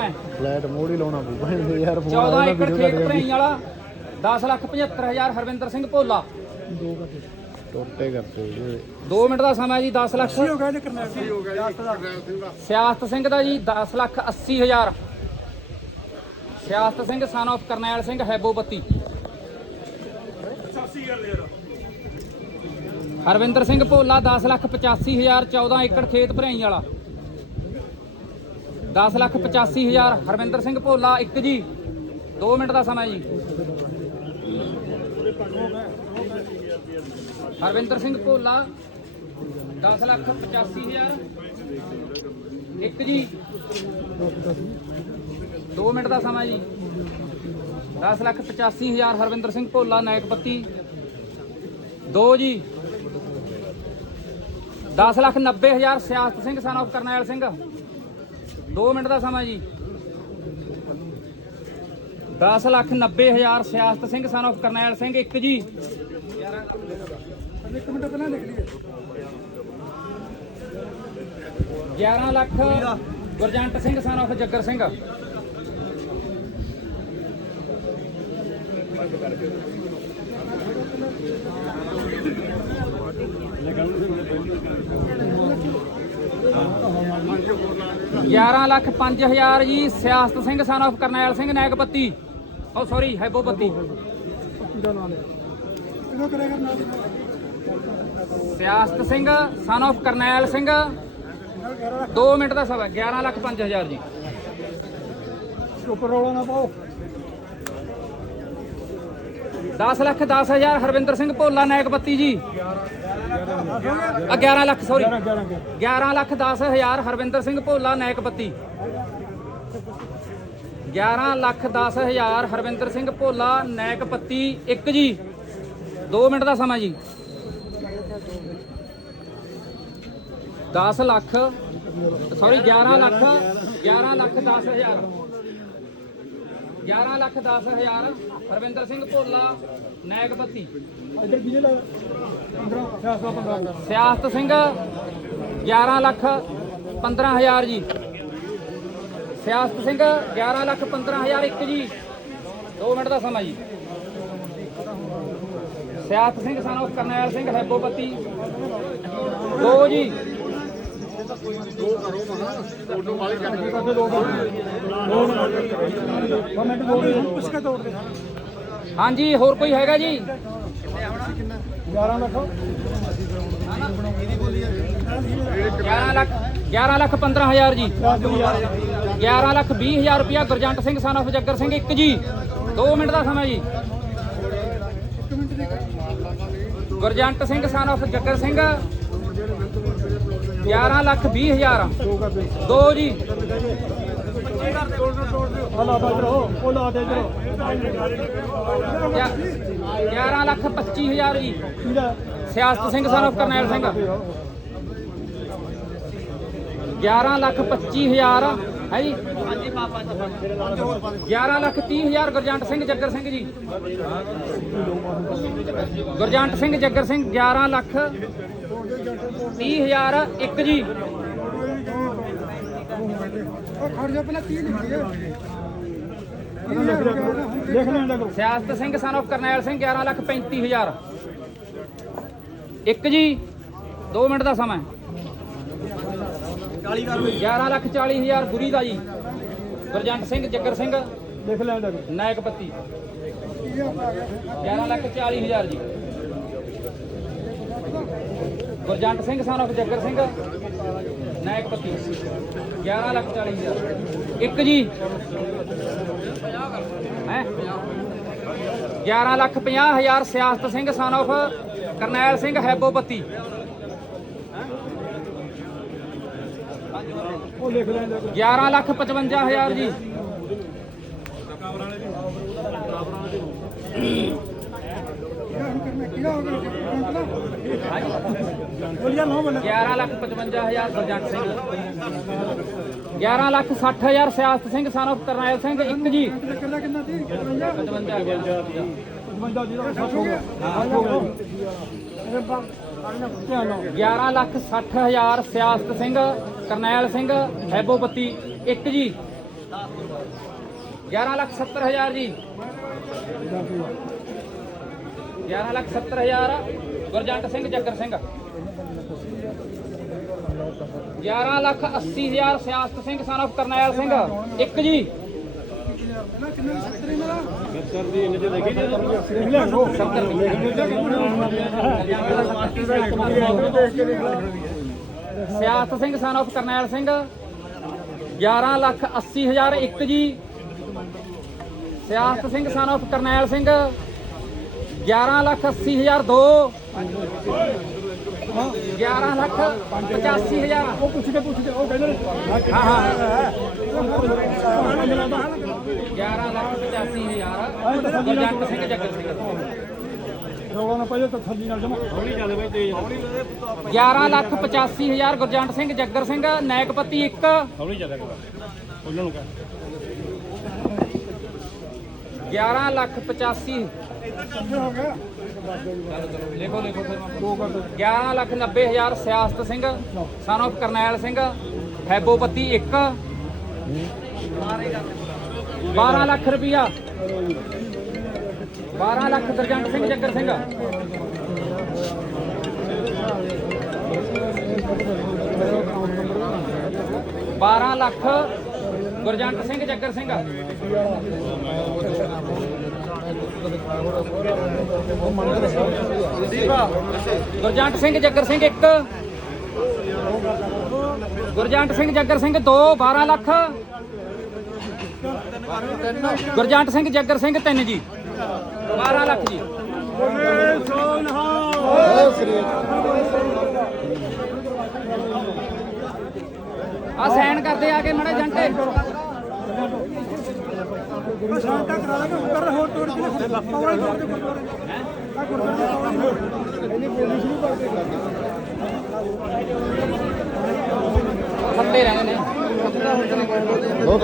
ਸਮਾਂ ਫਲੈਟ ਮੋੜ ਹੀ ਲਾਉਣਾ ਪਊਗਾ। ਯਾਰ ਫੋਨ 14 ਆਇਆ ਏਕੜ ਖੇਤ ਭਰਾਈ ਵਾਲਾ 10 ਲੱਖ 75000 ਹਰਵਿੰਦਰ ਸਿੰਘ ਭੋਲਾ। ਟੋਟੇ ਕਰਤੇ ਇਹਦੇ। 2 ਮਿੰਟ ਦਾ ਸਮਾਂ ਜੀ 10 ਲੱਖ। ਹੋ ਗਿਆ ਜੇ ਕਰਨਾ ਸੀ ਹੋ ਗਿਆ ਸਿਆਸਤ ਸਿੰਘ ਦਾ ਜੀ 10 ਲੱਖ 80000 ਸਿਆਸਤ ਸਿੰਘ ਸਨ of ਕਰਨੈਲ ਸਿੰਘ ਹੈਬੋ ਬੱਤੀ ਹਰਵਿੰਦਰ ਸਿੰਘ ਭੋਲਾ 10 ਲੱਖ 85000 14 ਏਕੜ ਖੇਤ ਭਰਾਈ ਵਾਲਾ। 10 ਲੱਖ 85000 ਹਰਵਿੰਦਰ ਸਿੰਘ ਭੋਲਾ ਇੱਕ ਜੀ। 2 ਮਿੰਟ ਦਾ ਸਮਾਂ ਜੀ। ਹਰਵਿੰਦਰ ਸਿੰਘ ਭੋਲਾ 10 ਲੱਖ 85000 ਇੱਕ ਜੀ। 2 ਮਿੰਟ ਦਾ ਸਮਾਂ ਜੀ। 10 ਲੱਖ 85000 ਹਰਵਿੰਦਰ ਸਿੰਘ ਭੋਲਾ ਨਾਇਕ ਪੱਤੀ 2 ਜੀ। 10 lakh 90000 Siasat Singh, son of Karnail Singh. 2 minute ਦਾ ਸਮਾਂ ਜੀ। 10 ਲੱਖ 90000 ਸਿਆਸਤ ਸਿੰਘ ਸਨ of ਕਰਨੈਲ ਸਿੰਘ ਇੱਕ ਜੀ। ਇੱਕ ਮਿੰਟ ਪਹਿਲਾਂ ਲਿਖ ਲਈਏ। 11 ਲੱਖ ਗੁਰਜੰਟ ਸਿੰਘ ਸਨ of ਜੱਗਰ ਸਿੰਘ। ਗਿਆਰਾਂ ਲੱਖ 5000 ਜੀ ਸਿਆਸਤ ਸਿੰਘ ਸਨ of ਕਰਨੈਲ ਸਿੰਘ ਨਾਇਕ ਪੱਤੀ ਉਹ ਸੌਰੀ ਹੈਬੋ ਨਾਲ Siasat Singh son of Karnail Singh 2 minute ਦਾ ਸਮਾਂ 11 ਲੱਖ 5000 ਜੀ। ਉੱਪਰ ਰੌਲਾ ਨਾ ਪਾਓ। 10 ਲੱਖ 10000 ਹਰਵਿੰਦਰ ਸਿੰਘ ਭੋਲਾ ਨਾਇਕ ਬੱਤੀ ਜੀ। ਆ 11 ਲੱਖ ਸੌਰੀ 11 ਲੱਖ 10000 ਹਰਵਿੰਦਰ ਸਿੰਘ ਭੋਲਾ ਨਾਇਕ ਬੱਤੀ। 11 ਲੱਖ 10000 ਹਰਵਿੰਦਰ ਸਿੰਘ ਭੋਲਾ ਨਾਇਕ ਪੱਤੀ 1 ਜੀ। 2 ਮਿੰਟ ਦਾ ਸਮਾਂ ਜੀ। 10 ਲੱਖ ਸੌਰੀ 11 ਲੱਖ 11 ਲੱਖ 10000 11 ਲੱਖ 10000 ਹਰਵਿੰਦਰ ਸਿੰਘ ਭੋਲਾ ਨਾਇਕ ਪੱਤੀ ਇੱਧਰ ਲਾ 15 15 ਸਿਆਸਤ ਸਿੰਘ 11 ਲੱਖ 15000 ਜੀ। ਸਿਆਸਤ ਸਿੰਘ 11 ਲੱਖ 15000 ਇੱਕ ਜੀ। 2 ਮਿੰਟ ਦਾ ਸਮਾਂ ਜੀ। ਸਿਆਸਤ ਸਿੰਘ ਸਾਨੂੰ ਕਰਨੈਲ ਸਿੰਘ ਹੈਬੋਪਤੀ। 2 ਜੀ। ਮਿੰਟ ਦੋ ਦੇ ਪੁੱਛ ਕੇ ਤੋੜ ਦੇ ਹਾਂਜੀ, ਹੋਰ ਕੋਈ ਹੈਗਾ ਜੀ? 11 ਲੱਖ 11 ਲੱਖ 11 ਲੱਖ 15000 ਜੀ। 11 ਲੱਖ 20000 ਰੁਪਇਆ ਗੁਰਜੰਟ ਸਿੰਘ ਸਨ of ਜੱਗਰ ਸਿੰਘ, ਇੱਕ ਜੀ। 2 ਮਿੰਟ ਦਾ ਸਮਾਂ ਜੀ। Gurjant Singh son of Jaggar Singh. 11 ਲੱਖ 20000 ਦੋ ਜੀ ਆ ਲਾ ਬਾਜਰ ਹੋ ਉਹ ਲਾ ਦੇ ਇਧਰ 11 ਲੱਖ 25000 ਜੀ ਕਿਹਦਾ ਸਿਆਸਤ ਸਿੰਘ ਸਨ of ਕਰਨੈਲ ਸਿੰਘ 11 ਲੱਖ 25000 ਹੈ ਜੀ ਹਾਂਜੀ ਪਾਪਾ 11 ਲੱਖ 30000 ਗੁਰਜੰਟ ਸਿੰਘ ਜੱਗਰ ਸਿੰਘ ਜੀ ਗੁਰਜੰਟ ਸਿੰਘ ਜੱਗਰ ਸਿੰਘ 11 ਲੱਖ 30000 ਇੱਕ ਜੀ। ਉਹ ਖੜ ਜਾ ਪਹਿਲਾਂ 30 ਲਿਖੀ ਹੈ ਲਿਖ ਲੈਣ ਦਾ ਕਰੋ ਸਿਆਸਤ ਸਿੰਘ ਸਨ of ਕਰਨੈਲ ਸਿੰਘ 11 ਲੱਖ 35000 ਇੱਕ ਜੀ। 2 ਮਿੰਟ ਦਾ ਸਮਾਂ 11 ਲੱਖ 40000 ਗੁਰੀ ਦਾ ਜੀ। ਗੁਰਜੰਟ ਸਿੰਘ, ਜੱਗਰ ਸਿੰਘ ਲਿਖ ਲੈਣ ਦਾ ਕਰੋ ਨਾਇਕ ਪੱਤੀ। 11 ਲੱਖ 40000 ਜੀ। ਗੁਰਜੰਟ ਸਿੰਘ ਸਨ of ਜੱਗਰ ਸਿੰਘ, ਨਾਇਕ ਪੱਤੀ 11 ਲੱਖ 40000 ਇੱਕ ਜੀ। ਹੈ? 11 ਲੱਖ 50000 ਸਿਆਸਤ ਸਿੰਘ ਸਨ of ਕਰਨੈਲ ਸਿੰਘ, ਹੈਬੋ ਪੱਤੀ ਉਹ ਲਿਖ ਲੈਣ 11 ਲੱਖ 55000 ਜੀ ਕਿਹੜਾ ਹੋ ਗਿਆ 11 ਲੱਖ 55000 ਗੁਰਜੰਟ ਸਿੰਘ। 11 ਲੱਖ 60000 ਸਿਆਸਤ ਸਿੰਘ, ਸਨ of ਕਰਨੈਲ ਸਿੰਘ, ਇੱਕ ਜੀ। ਕਿੰਨਾ ਕਿੰਨਾ ਸੀ 55000 11 ਲੱਖ 60000 ਸਿਆਸਤ ਸਿੰਘ, ਕਰਨੈਲ ਸਿੰਘ, ਹੈਬੋਪਤੀ, ਇੱਕ ਜੀ। 11 ਲੱਖ 70 ਹਜ਼ਾਰ ਜੀ। 11 ਲੱਖ 70 ਹਜ਼ਾਰ ਗੁਰਜੰਟ ਸਿੰਘ ਜੱਗਰ ਸਿੰਘ। 11 ਲੱਖ 80 ਹਜ਼ਾਰ ਸਿਆਸਤ ਸਿੰਘ ਸਨ ਆਫ ਕਰਨੈਲ ਸਿੰਘ। ਇੱਕ ਜੀ। Siasat Singh son of Karnail Singh. 11 lakh 80 ਹਜ਼ਾਰ ਇੱਕ ਜੀ। Siasat Singh son of Karnail Singh. 11 lakh 80 ਹਜ਼ਾਰ ਦੋ। 11 ਲੱਖ 85 ਹਜ਼ਾਰ। ਉਹ ਪੁੱਛ ਕੇ ਪੁੱਛ ਕੇ ਉਹ ਕਹਿੰਦੇ ਨੇ ਹਾਂ ਹਾਂ। 11 ਲੱਖ 85 ਹਜ਼ਾਰ। ਗੁਰਜੰਟ ਸਿੰਘ ਜੱਗਰ ਸਿੰਘ ਰੌਲਾ ਨਾ ਪਾਈਏ ਤਾਂ ਨਾਲ ਜਮਾ 11 ਲੱਖ 85 ਹਜ਼ਾਰ ਗੁਰਜੰਟ ਸਿੰਘ, ਜੱਗਰ ਸਿੰਘ, ਨਾਇਕਪਤੀ 1 ਹੌਲੀ ਚੱਲਿਆ ਉਹਨਾਂ ਨੂੰ ਕਹਿ 11 ਲੱਖ 85 ਲਿਖੋ ਲਿਖੋ ਫਿਰ 11 ਲੱਖ 90 ਹਜ਼ਾਰ ਸਿਆਸਤ ਸਿੰਘ ਸਨ of ਕਰਨੈਲ ਸਿੰਘ ਫੈਬੋਪਤੀ 1 12 ਲੱਖ ਰੁਪਇਆ 12 ਲੱਖ ਦਰਜੰਟ ਸਿੰਘ, ਜੱਗਰ ਸਿੰਘ। ਬਾਰਾਂ ਲੱਖ ਗੁਰਜੰਟ ਸਿੰਘ, ਜੱਗਰ ਸਿੰਘ। ਗੁਰਜੰਟ ਸਿੰਘ ਜੱਗਰ ਸਿੰਘ 1 ਗੁਰਜੰਟ ਸਿੰਘ ਜੱਗਰ ਸਿੰਘ 2 12 ਲੱਖ। ਗੁਰਜੰਟ ਸਿੰਘ ਜੱਗਰ ਸਿੰਘ 3 ਜੀ। 12 ਲੱਖ ਜੀ। ਬੋਲੇ ਆ ਸਾਈਨ ਕਰਦੇ ਆ ਕੇ ਮੜੇ ਜੰਟੇ। ਸ਼ਾਂਤਾ ਕਰਾ ਲਾਂਗੇ ਉੱਤਰ ਹੋਰ ਤੋੜ ਕੇ ਪੌੜਾ ਤੋੜ ਦੇ ਗੁਰਦੁਆਰੇ। ਆ ਗੁਰਦੁਆਰੇ ਦੀ ਪੌੜੀ ਇਹਨੇ ਬੋਲੀ ਸ਼ੁਰੂ ਕਰ ਦੇ ਥੱਲੇ ਰਹਿੰਦੇ ਨੇ।